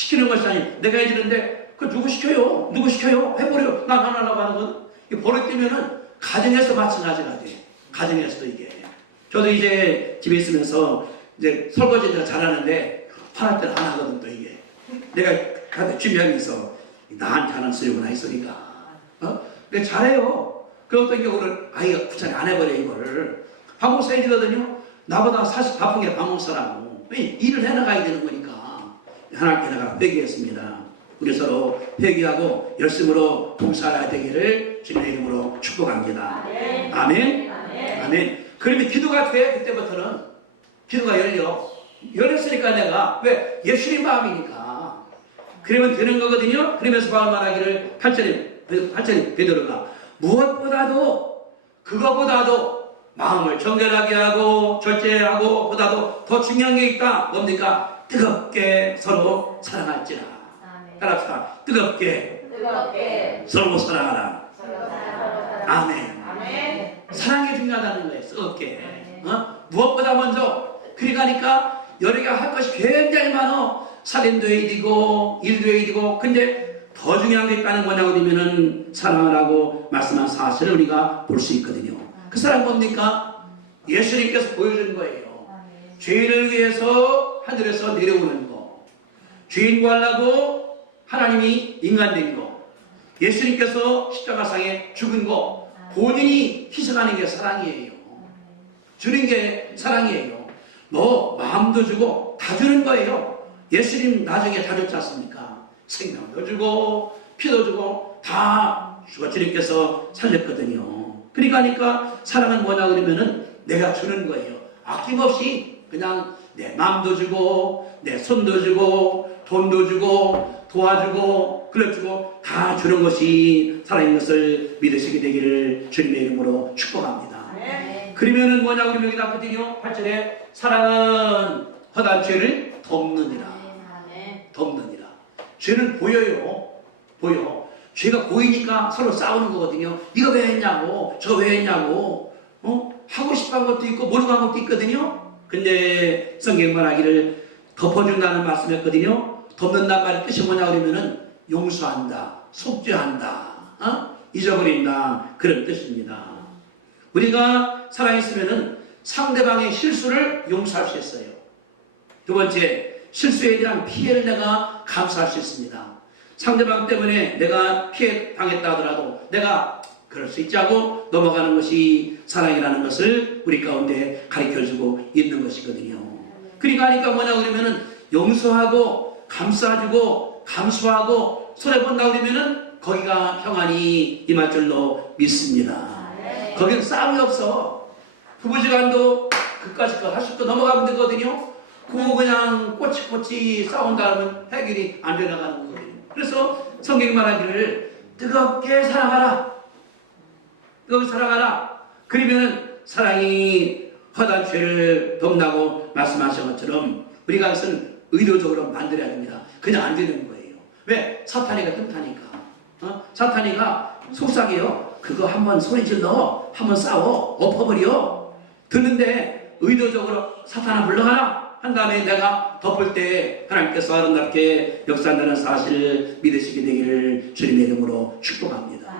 시키는 것이 아니 내가 해주는데 그 누구 시켜요? 누구 시켜요? 해버려. 난 안 하려고 하는 건 이게 버릇되면은 가정에서 마찬가지가 돼. 가정에서도 이게. 저도 이제 집에 있으면서 이제 설거지 내가 잘하는데 화날 때는 안 하거든 또 이게. 내가 가서 준비하면서 나한테 하는 소리구나 했으니까. 근데 잘해요. 그것도 이게 오늘 아이가 구차히 안 해버려 이거를. 방목사 해주거든요. 나보다 사실 바쁜 게 방목사라고. 일을 해나가야 되는 거니까. 하나님께 내가 회개했습니다. 우리 서로 회개하고 열심으로 봉사해야 되기를 주님의 이름으로 축복합니다. 아멘. 아멘. 아멘. 그러면 기도가 돼. 그때부터는 기도가 열렸으니까 내가 왜 예수님 마음이니까 그러면 되는 거거든요. 그러면서 바울 말하기를 8절에 베드로가 무엇보다도 그것보다도 마음을 정결하게 하고 절제하고 보다도 더 중요한 게 있다. 뭡니까? 뜨겁게 서로 사랑할지라. 따라합시다. 뜨겁게 서로 사랑하라. 아멘. 사랑이 중요하다는 거예요. 뜨겁게. 무엇보다 먼저 그러니까 여리가 할 것이 굉장히 많어. 살림도 해야 되고 일도 해야 되고 근데 더 중요한 게 있다는 거냐고 하면은 사랑하라고 말씀한 사실을 우리가 볼 수 있거든요. 그 사랑 뭡니까? 예수님께서 보여주는 거예요. 죄인을 위해서 하늘에서 내려오는 거. 죄인 구하려고 하나님이 인간 된 거. 예수님께서 십자가상에 죽은 거. 본인이 희생하는 게 사랑이에요. 주는 게 사랑이에요. 뭐 마음도 주고 다 주는 거예요. 예수님 나중에 다 줬지 않습니까? 생명도 주고 피도 주고 다 주님께서 살렸거든요. 그러니까 사랑은 뭐냐 그러면은 내가 주는 거예요. 아낌없이 그냥 내 마음도 주고 내 손도 주고 돈도 주고 도와주고 끌어주고 다 주는 것이 살아있는 것을 믿으시게 되기를 주님의 이름으로 축복합니다. 네. 그러면은 뭐냐 그러면 여기 나거든요. 8절에 사랑은 허다한 죄를 덮느니라. 덮느니라. 죄는 보여요. 보여. 죄가 보이니까 서로 싸우는 거거든요. 이거 왜 했냐고 저거 왜 했냐고 하고 싶은 것도 있고 모르고 한 것도 있거든요. 근데 성경 말하기를 덮어준다는 말씀했거든요. 덮는다는 말의 뜻이 뭐냐 그러면은 용서한다, 속죄한다, 잊어버린다 그런 뜻입니다. 우리가 살아있으면은 상대방의 실수를 용서할 수 있어요. 두 번째, 실수에 대한 피해를 내가 감수할 수 있습니다. 상대방 때문에 내가 피해 당했다 하더라도 내가 그럴 수 있지 하고 넘어가는 것이 사랑이라는 것을 우리 가운데 가르쳐주고 있는 것이거든요. 그러니까 뭐냐 그러면은 용서하고 감싸주고 감수하고 손해본다 그러면은 거기가 평안이 임할 줄로 믿습니다. 거기는 싸움이 없어. 부부지간도 그까짓 거 할 수도 넘어가면 되거든요. 그거 그냥 꼬치꼬치 싸운다 하면 해결이 안 되나가는 거거든요. 그래서 성경이 말하기를 뜨겁게 사랑하라. 뜨겁게 사랑하라. 그러면 사랑이 허다한 죄를 덮는다고 말씀하신 것처럼 우리가 그것은 의도적으로 만들어야 됩니다. 그냥 안 되는 거예요. 왜? 사탄이가 틈타니까. 사탄이가 속삭여요. 그거 한번 소리 질러. 한번 싸워. 엎어버려. 듣는데 의도적으로 사탄아 물러가라. 한 다음에 내가 덮을 때 하나님께서 아름답게 역사한다는 사실을 믿으시게 되기를 주님의 이름으로 축복합니다.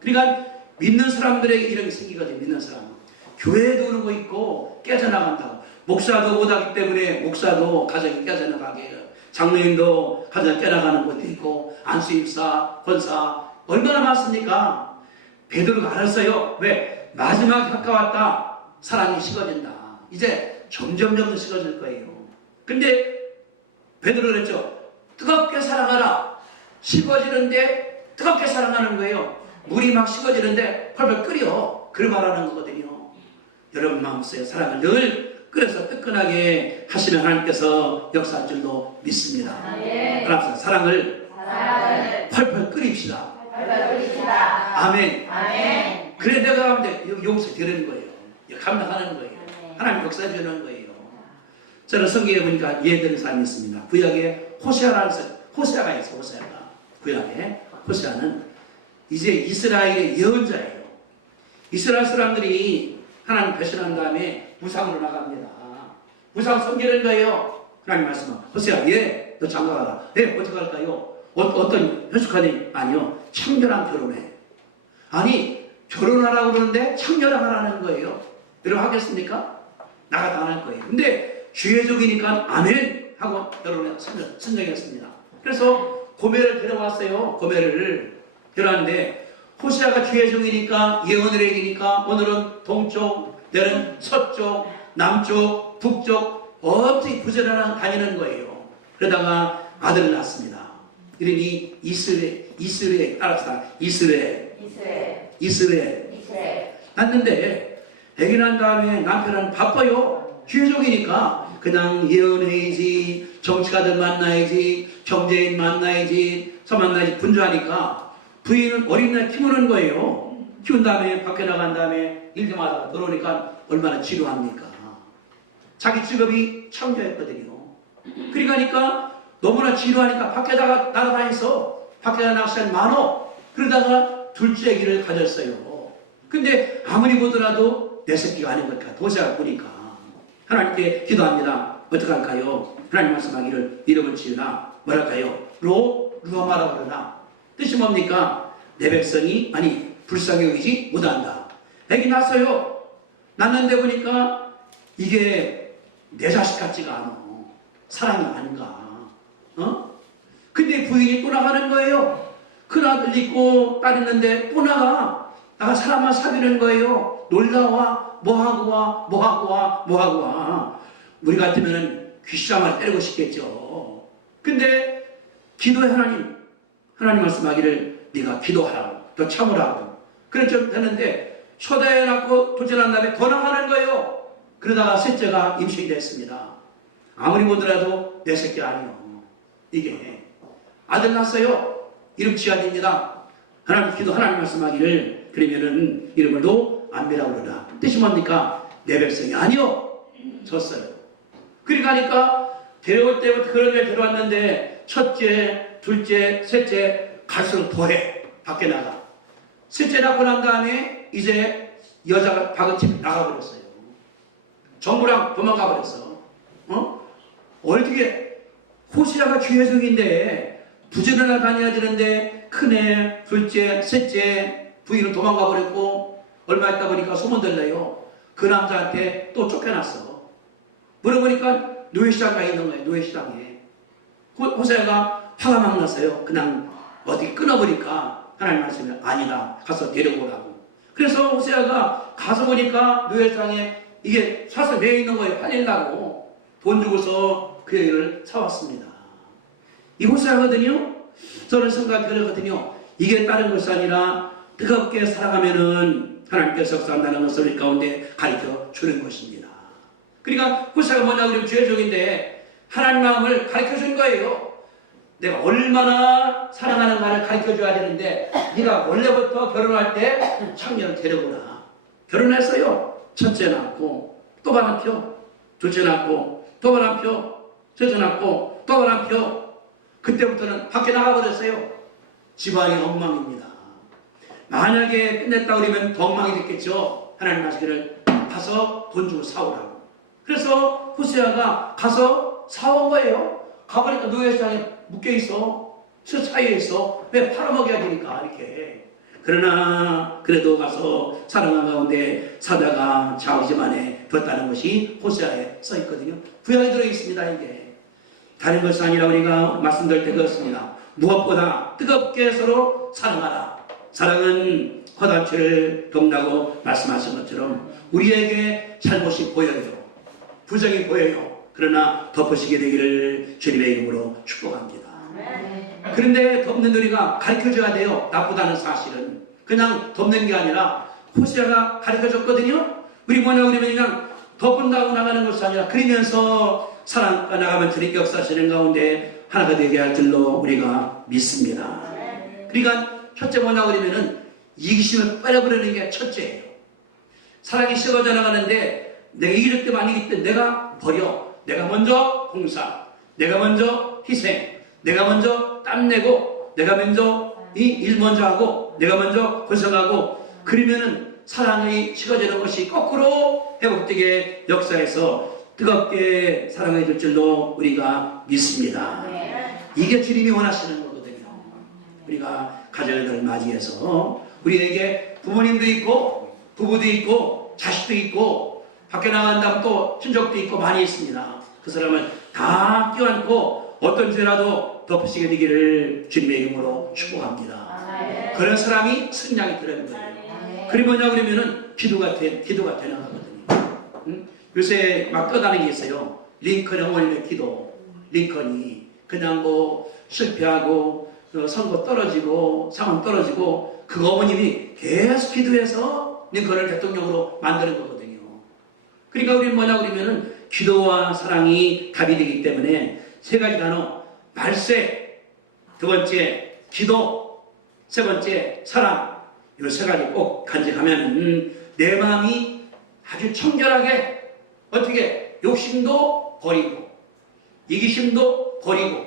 그러니까 믿는 사람들에게 이런 게 생기거든요. 믿는 사람. 교회에도 그런 거 있고 깨져나간다고. 목사도 못하기 때문에 목사도 가정이 깨져나가게 해요. 장로님도 가정이 깨져나가는 것도 있고 안수입사, 권사 얼마나 많습니까? 베드로가 알았어요. 왜? 마지막에 가까웠다. 사랑이 식어진다. 이제 점점 식어질 거예요. 근데 베드로가 그랬죠. 뜨겁게 사랑하라. 식어지는데 뜨겁게 사랑하는 거예요. 물이 막 식어지는데 펄펄 끓여. 그걸 말하는 거거든요. 여러분 마음속에 사랑을 늘 끓여서 뜨끈하게 하시면 하나님께서 역사할 줄도 믿습니다. 그래서 사랑을 펄펄 끓입시다. 아멘. 그래 내가 하면 용서 되는 거예요. 감당하는 거예요. 하나님 역사해 주는 거예요. 저는 성경에 보니까 이해되는 사람이 있습니다. 구약에 호세아라는 호세아가 있어요. 호세아가. 구약에 호세아는 이제 이스라엘의 예언자예요. 이스라엘 사람들이 하나님 배신한 다음에 우상으로 나갑니다. 우상 섬기는 거예요. 하나님 말씀은 호세아 돼. 너 장가가라. 네, 어떻게 할까요? 어떤 현숙하니? 아니요. 창녀랑 결혼해. 아니, 결혼하라고 그러는데 창녀랑 하라는 거예요. 여러분 하겠습니까? 나가도 안 할 거예요. 근데 주의적이니까 아멘 하고 결혼에 선정했습니다. 그래서 고멜을 데려왔어요. 고멜을 데려왔는데 호세아가 주의종이니까 예언을 얘기니까 오늘은 동쪽, 내일은 서쪽, 남쪽, 북쪽 엄청 부지런하게 다니는 거예요. 그러다가 아들을 낳습니다. 이름이 이스라엘 따라서 이스라엘. 낳는데 애기 난 다음에 남편은 바빠요. 주의종이니까 그냥 예언해야지, 정치가들 만나야지, 경제인 만나야지, 서 만나야지 분주하니까 부인은 어린날 키우는 거예요. 키운 다음에 밖에 나간 다음에 일 좀 하다가 들어오니까 얼마나 지루합니까? 자기 직업이 창조였거든요. 그러니까 너무나 지루하니까 밖에다가 날아다녀서 밖에다 낚시한 많어. 그러다가 둘째 아기를 가졌어요. 근데 아무리 보더라도 내 새끼가 아닌 것 같아. 도시락 보니까 하나님께 기도합니다. 어떻게 할까요? 하나님 말씀하기를 이름을 지으나 뭐랄까요? 루아마라고 그러나 뜻이 뭡니까? 내 백성이 불쌍히 여기지 못한다. 애기 낳았어요. 낳는데 보니까 이게 내 자식 같지가 않아. 사랑이 아닌가. 근데 부인이 또 나가는 거예요. 큰 아들 있고 딸 있는데 또 나가 사람만 사귀는 거예요. 놀다와 뭐하고 와. 우리 같으면 귀시장을 때리고 싶겠죠. 근데 기도해. 하나님 말씀하기를 네가 기도하라고 또 참으라고. 그래서 되는데 초대해 놨고 둘째 난 다음에 더 나가는 거예요. 그러다가 셋째가 임신이 됐습니다. 아무리 보더라도 내 새끼 아니요. 이게 아들 낳았어요. 이름 지아입니다. 하나님 말씀하기를 그러면은 이름을 노암미라고 그러나 뜻이 뭡니까? 내 백성이 아니요. 졌어요. 그러니까 데려올 때부터 그런 데 데려왔는데 첫째, 둘째, 셋째 갈수록 더해. 밖에 나가. 셋째 낳고 난 다음에 이제 여자가 바그집 나가버렸어요. 정부랑 도망가 버렸어. 어떻게 호시아가 주혜성인데 부지런하게 다녀야 되는데 큰애, 둘째, 셋째 부인은 도망가 버렸고 얼마 있다 보니까 소문 들려요. 그 남자한테 또 쫓겨났어. 물어보니까 노예시장 가 있는 거예요. 노예시장에. 호세아가 화가 막 났어요. 그냥 어떻게 끊어버리니까 하나님 말씀이 아니다. 가서 데리고 오라고. 그래서 호세아가 가서 보니까 노예시장에 이게 사서 매여 있는 거예요. 팔리려고. 돈 주고서 그 애를 사왔습니다. 이 호세아거든요. 저는 생각하거든요. 이게 다른 것이 아니라 뜨겁게 살아가면은 하나님께서 역사한다는 것을 우리 가운데 가르쳐 주는 것입니다. 그러니까 호세아가 뭐냐 그러면 죄종인데 하나님 마음을 가르쳐 준 거예요. 내가 얼마나 사랑하는가를 가르쳐 줘야 되는데 네가 원래부터 결혼할 때 청년을 데려오라. 결혼했어요. 첫째 낳고 또 반 한 표, 둘째 낳고 또 반 한 표, 셋째 낳고 또 반 한 표. 그때부터는 밖에 나가버렸어요. 집안이 엉망입니다. 만약에 끝냈다 그러면 더 엉망이 됐겠죠. 하나님 하시기를 가서 돈 주고 사오라고. 그래서 호세아가 가서 사온 거예요. 가보니까 노예시장에 묶여있어. 차이에 있어. 왜 팔아먹여야 되니까 이렇게. 그러나 그래도 가서 사랑한 가운데 사다가 자기 집안에 뒀다는 것이 호세아에 써있거든요. 구약에 들어있습니다. 이게 다른 것이 아니라 우리가 말씀드릴 때 그렇습니다. 무엇보다 뜨겁게 서로 사랑하라. 사랑은 허다치를 돕는다고 말씀하신 것처럼 우리에게 잘못이 보여요. 부정이 보여요. 그러나 덮으시게 되기를 주님의 이름으로 축복합니다. 그런데 덮는 우리가 가르쳐줘야 돼요. 나쁘다는 사실은. 그냥 덮는 게 아니라 호세아가 가르쳐줬거든요. 우리 뭐냐 그러면 그냥 덮은다고 나가는 것이 아니라 그러면서 사랑과 나가면 주님 역사하시는 가운데 하나가 되게 할 줄로 우리가 믿습니다. 그러니까 첫째 뭐냐 그러면은 이기심을 빼려버리는 게 첫째예요. 사랑이 식어져 나가는데 내가 이길 때만 이길 때 내가 버려. 내가 먼저 봉사, 내가 먼저 희생, 내가 먼저 땀내고, 내가 먼저 이 일 먼저 하고, 내가 먼저 고생하고, 그러면은 사랑이 식어지는 것이 거꾸로 회복되게 역사에서 뜨겁게 사랑해 줄 줄로 우리가 믿습니다. 이게 주님이 원하시는 거거든요. 우리가 가정을 맞이해서 우리에게 부모님도 있고 부부도 있고 자식도 있고 밖에 나간다면 또 친족도 있고 많이 있습니다. 그 사람을 다 껴안고 어떤 죄라도 덮으시게 되기를 주님의 이름으로 축복합니다. 그런 사람이 승량이 되는 거예요. 그게 뭐냐 그러면은 기도가 되는 거거든요. 요새 막 떠다니는 게 있어요. 링컨 어머님의 기도. 링컨이 그냥 뭐 실패하고 선거 떨어지고 상황 떨어지고 그 어머님이 계속 기도해서 링컨을 대통령으로 만드는 거거든요. 그러니까 우리는 뭐냐 그러면은 기도와 사랑이 답이 되기 때문에 세 가지 단어 말세, 두 번째 기도, 세 번째 사랑, 이 세 가지 꼭 간직하면 내 마음이 아주 청결하게 어떻게 욕심도 버리고 이기심도 버리고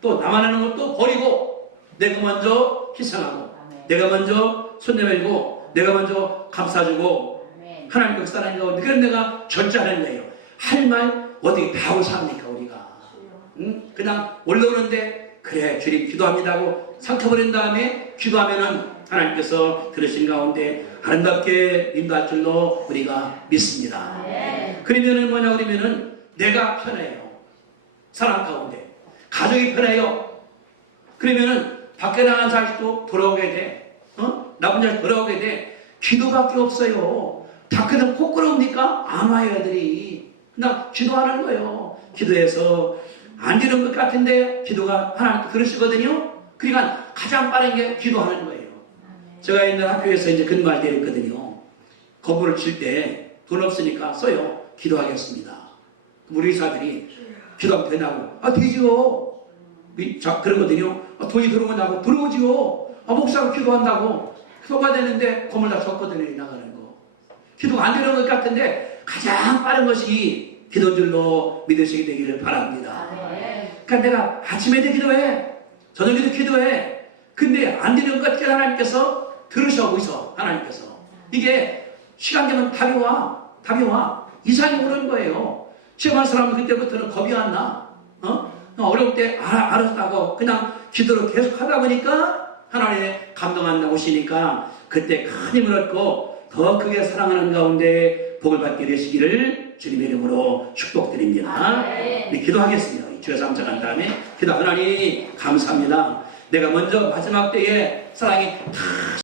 또 나만 하는 것도 버리고 내가 먼저 희생하고 내가 먼저 손 내밀고 내가 먼저 감싸주고 하나님 역사라는 가운데 그런 내가 절제하는 거예요. 할 말 어떻게 다 하고 삽니까 우리가? 그냥 올라오는데 그래 주님 기도합니다 하고 삼켜버린 다음에 기도하면은 하나님께서 들으신 가운데 아름답게 인도할 줄로 우리가 믿습니다. 그러면은 뭐냐 그러면은 내가 편해요. 사랑 가운데 가족이 편해요. 그러면은 밖에 나간 자식도 돌아오게 돼. 나쁜 자식 돌아오게 돼. 기도밖에 없어요. 다 그냥 코끄러웁니까? 안 와요 애들이. 그냥 기도하는 거예요. 기도해서 안 되는 것 같은데 기도가 하나님 들으시거든요. 그러니까 가장 빠른 게 기도하는 거예요. 제가 있는 학교에서 이제 근무할 때 했거든요. 건물을 칠 때 돈 없으니까 써요. 기도하겠습니다. 우리 의사들이 기도하면 되냐고. 아, 되지요. 자, 그러거든요. 아, 돈이 들어오냐고. 들어오지요. 아, 목사가 기도한다고. 기도가 되는데 건물 다 졌거든요. 나가는 거. 기도가 안 되는 것 같은데 가장 빠른 것이 기도인 줄로 믿으시게 되기를 바랍니다. 그러니까 내가 아침에도 기도해. 저녁에도 기도해. 근데 안 되는 것 같게 하나님께서 들으셔 있어. 하나님께서. 이게 시간 되면 답이 와. 답이 와. 이상이 오는 거예요. 시험한 사람은 그때부터는 겁이 안 나. 어려울 때 알았다고 그냥 기도를 계속 하다 보니까 하나님의 감동한 오시니까 그때 큰 힘을 얻고 더 크게 사랑하는 가운데 복을 받게 되시기를 주님의 이름으로 축복드립니다. 우리 기도하겠습니다. 주여 삼창한 다음에 기도. 하나님 감사합니다. 내가 먼저 마지막 때에 사랑이 다